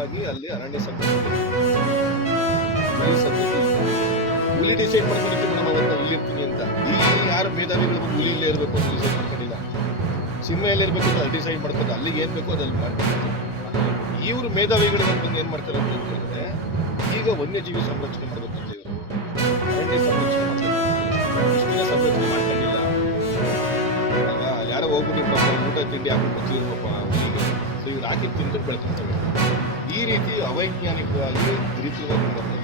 ಮುಖ್ಯವಾಗಿ ಅಲ್ಲಿ ಅರಣ್ಯ ಸಂಪತ್ತು ಹುಲಿ ಡಿಸೈಡ್ ಮಾಡ್ಕೊಂಡಿತ್ತು ಮೇಡಮ್. ಅವತ್ತು ಇಲ್ಲಿ ಇರ್ತೀನಿ ಅಂತ. ಇಲ್ಲಿ ಯಾರು ಮೇಧಾವಿಗಳು ಹುಲಿ ಇಲ್ಲೇ ಇರಬೇಕು ಅಂತ ಡಿಸೈಡ್ ಮಾಡ್ಕೊಂಡಿಲ್ಲ. ಸಿಂಹ ಎಲ್ಲಿ ಇರಬೇಕು ಅಂತ ಅಲ್ಲಿ ಡಿಸೈಡ್ ಮಾಡ್ಕೊಂಡು ಅಲ್ಲಿಗೆ ಏನ್ ಬೇಕೋ ಅದಲ್ಲಿ ಮಾಡ್ಕೊಂಡು ಇವರು ಮೇಧಾವಿಗಳು ಬಂದು ಏನ್ ಮಾಡ್ತಾರೆ ಅಂತ ಹೇಳಿದ್ರೆ, ಈಗ ವನ್ಯಜೀವಿ ಸಂರಕ್ಷಣೆ ಮಾಡ್ಬೇಕಂತ ಇವರು ಅರಣ್ಯ ಸಂರಕ್ಷಣೆ ಮಾಡ್ತಾರೆ. ಸಂರಕ್ಷಣೆ ಮಾಡ್ಕೊಂಡಿಲ್ಲ ಅಲ್ವಾ? ಯಾರೋ ಹೋಗ್ಬಿಟ್ಟು ಊಟ ತಿಂಡಿ ಹಾಕಿ ಬಚ್ಚಿರೋ ಹುಲಿಗೆ ಸೊ ಇವ್ರು ಹಾಕಿ ತಿಂದು ಬೆಳ್ಕೊಂತವೆ. ಈ ರೀತಿ ಅವೈಜ್ಞಾನಿಕವಾಗಿ ರೀತಿಯಾಗಿ ಬರ್ತದೆ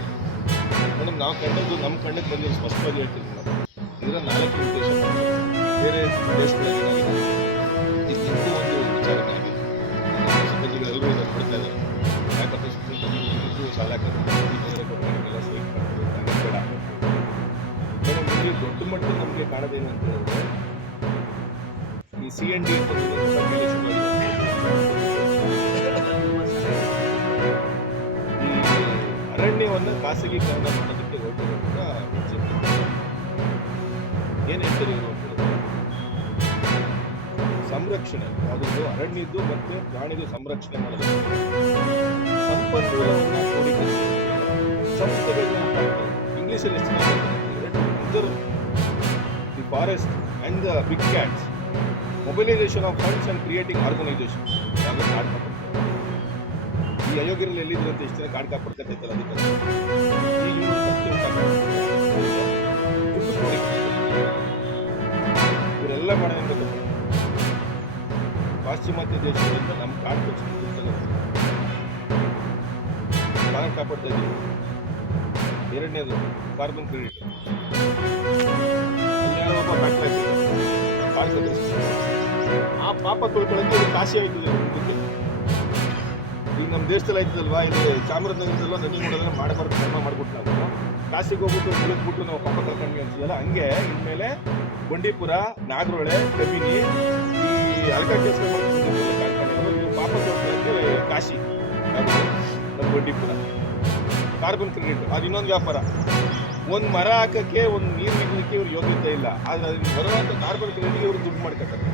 ಮೇಡಮ್. ನಾವು ಕಂಡದ್ದು ನಮ್ಮ ಕಣ್ಣಿಗೆ ಬಂದಿರೋ ಸ್ಪಷ್ಟವಾಗಿ ಹೇಳ್ತೀವಿ ಮೇಡಮ್. ಇದರ 4 ಉದ್ದೇಶ ಬೇರೆ ದೇಶಗಳಲ್ಲಿ ಇದು ನಿಮಗೂ ಒಂದು ವಿಚಾರಣೆ ಆಗಿದೆ. ಸಂಬಂಧಿಗಳೆಲ್ಲರೂ ಇದನ್ನು ಕೊಡ್ತಾ ಇದ್ದಾರೆ. ಯಾಕಂದ್ರೆ ಸುಮ್ಮನೆ ಸಾಲ ಕೊಟ್ಟರೆಲ್ಲ ಸೈಟ್ ಮಾಡ್ತಾರೆ ಬೇಡ ಮೇಡಮ್. ಇಲ್ಲಿ ದೊಡ್ಡ ಮಟ್ಟದಲ್ಲಿ ನಮಗೆ ಕಾಣೋದೇನು ಅಂತ ಹೇಳಿದ್ರೆ, ಈ CND ಅಂತ ಅರಣ್ಯವನ್ನು ಖಾಸಗೀಕರಣ ಮಾಡೋದಕ್ಕೆ ಹೊರಟಿರುವಂತ ಏನ್ ಹೇಳ್ತಾರೆ ಇವರು ಅಂತ ಹೇಳಿದ್ರೆ, ಸಂರಕ್ಷಣೆ ಯಾವುದು ಅರಣ್ಯದ್ದು ಮತ್ತೆ ಪ್ರಾಣಿದು ಸಂರಕ್ಷಣೆ ಮಾಡೋದು, ಸಂಪನ್ಮೂಲವನ್ನು ಕ್ರೋಢೀಕರಿಸಬೇಕು, ಸಂಸ್ಥೆಗಳನ್ನ ಇಂಗ್ಲಿಷಲ್ಲಿ observe the forest and the big cats, mobilisation of funds and creating organisation. ಈ ಅಯೋಗ್ಯರಲ್ಲಿ ಎಲ್ಲಿದ್ರಂತೆ ಇಷ್ಟು ದಿನ ಕಾಡ್ಕ ಪಡ್ಕತ್ತೈತಲ್ಲ ಅದಕ್ಕೆ ಈಗ ಇವರೆಲ್ಲ ಮಾಡೋದು ಪಾಶ್ಚಿಮಾತ್ಯ ದೇಶಗಳಿಂದ ನಮ್ಮ ಕಾಡು ಕಾಪಾಡ್ತಾ ಇದ್ದೀವಿ. ಎರಡನೇದು ಕಾರ್ಬನ್ ಕ್ರೆಡಿಟ್. ಯಾರೋ ಒಬ್ಬ ಕಾಡ್ತಾ ಇದ್ದೀವಿ ಆ ಪಾಪ ತೊಳ್ಕೊಳ್ಳೋಕೆ ಕಾಶಿ ಆಯ್ತದೆ ಮುಂದಕ್ಕೆ. ಈಗ ನಮ್ಮ ದೇಶದಲ್ಲಿ ಆಯ್ತದಲ್ವಾ, ಇಲ್ಲಿ ಚಾಮರಾಜನಗರದಲ್ಲ ನದಿ ನೋಡೋದ್ರೆ ಮಾಡಬಾರ್ದು ಕರ್ಮ ಮಾಡ್ಬಿಟ್ಟು ನಾವು ಕಾಶಿಗೆ ಹೋಗ್ಬಿಟ್ಟು ಮುಳುಗ್ಬಿಟ್ಟು ನಾವು ಪಾಪ ಕರ್ಕೊಂಡ್ವಿ ಅನ್ಸಲ್ಲ. ಹಂಗೆ ಇನ್ಮೇಲೆ ಬಂಡೀಪುರ, ನಾಗರೋಳೆ, ಕಬಿನಿ, ಈ ಅಲ್ಕ ಕೆಲಸ ಕಾರ್ಖಾನೆಗಳು ಇವು ಪಾಪ ತೊಳ್ಕೊಳ್ಳೋಕ್ಕೆ ಕಾಶಿ, ಅದು ನಮ್ಮ ಬಂಡೀಪುರ. ಕಾರ್ಬನ್ ಕ್ರೆಡಿಟ್ ಅದು ಇನ್ನೊಂದು ವ್ಯಾಪಾರ. ಒಂದು ಮರ ಹಾಕಕ್ಕೆ ಒಂದು ನೀರು ಇಡಲಿಕ್ಕೆ ಇವ್ರಿಗೆ ಯೋಗ್ಯತೆ ಇಲ್ಲ, ಆದರೆ ಅದನ್ನು ಬರುವಂಥ ಕಾರ್ಬನ್ ಕ್ರೆಡಿಟ್ಗೆ ಇವರು ದುಡ್ಡು ಮಾಡ್ಕೊತಾರೆ.